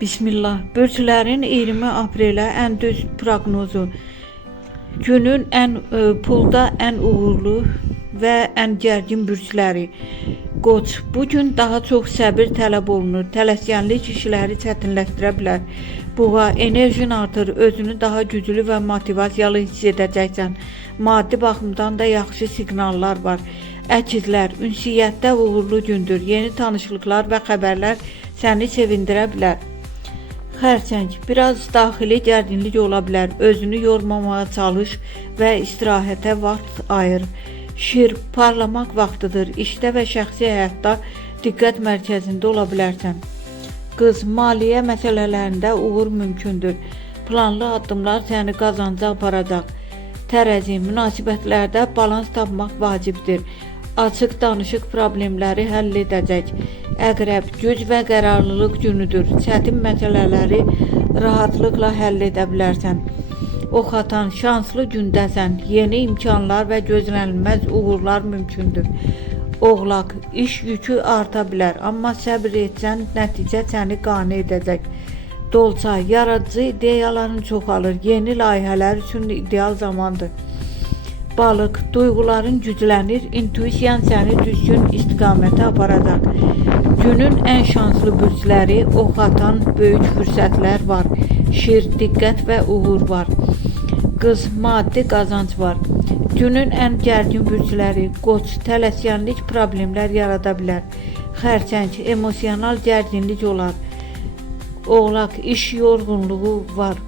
Bismillah. Bürclərin 20 aprelə ən düz proqnozu. Günün pulda ən uğurlu və ən gərgin bürcləri. Qoç, bu gün daha çox səbir tələb olunur. Tələskənlik işləri çətinləşdirə bilər. Boğa, enerjin artır, özünü daha güclü və motivasiyalı hiss edəcəksən. Maddi baxımdan da yaxşı siqnallar var. Əkizlər, ünsiyyətdə uğurlu gündür. Yeni tanışlıqlar və xəbərlər səni sevindirə bilər. Xərçəng, biraz daxili gərginlik ola bilər. Özünü yormamaya çalış və istirahətə vaxt ayır. Şir, parlamaq vaxtıdır. İşdə və şəxsi həyatda diqqət mərkəzində ola bilərsən. Qız, maliyyə məsələlərində uğur mümkündür. Planlı addımlar səni qazanca aparacaq. Tərəzi, münasibətlərdə balans tapmaq vacibdir. Açıq danışıq problemləri həll edəcək. Əqrəb, güc və qərarlılıq günüdür. Çətin məsələləri rahatlıqla həll edə bilərsən. Ox atan, şanslı gündəsən. Yeni imkanlar və gözlənilməz uğurlar mümkündür. Oğlaq, iş yükü arta bilər, amma səbr etsən nəticə səni qane edəcək. Dolça, yaradıcı ideyaların çoxalır. Yeni layihələr üçün ideal zamandır. Balıq, duyğuların güclənir, intuisiyan səni düzgün istiqamətə aparacaq. Günün ən şanslı bürcləri, ox atan, böyük fürsətlər var. Şir, diqqət və uğur var. Qız, maddi qazanc var. Günün ən gərgin bürcləri, qoç, tələskənlik problemlər yarada bilər. Xərçəng, emosional gərginlik olar. Oğlaq, iş yorğunluğu var.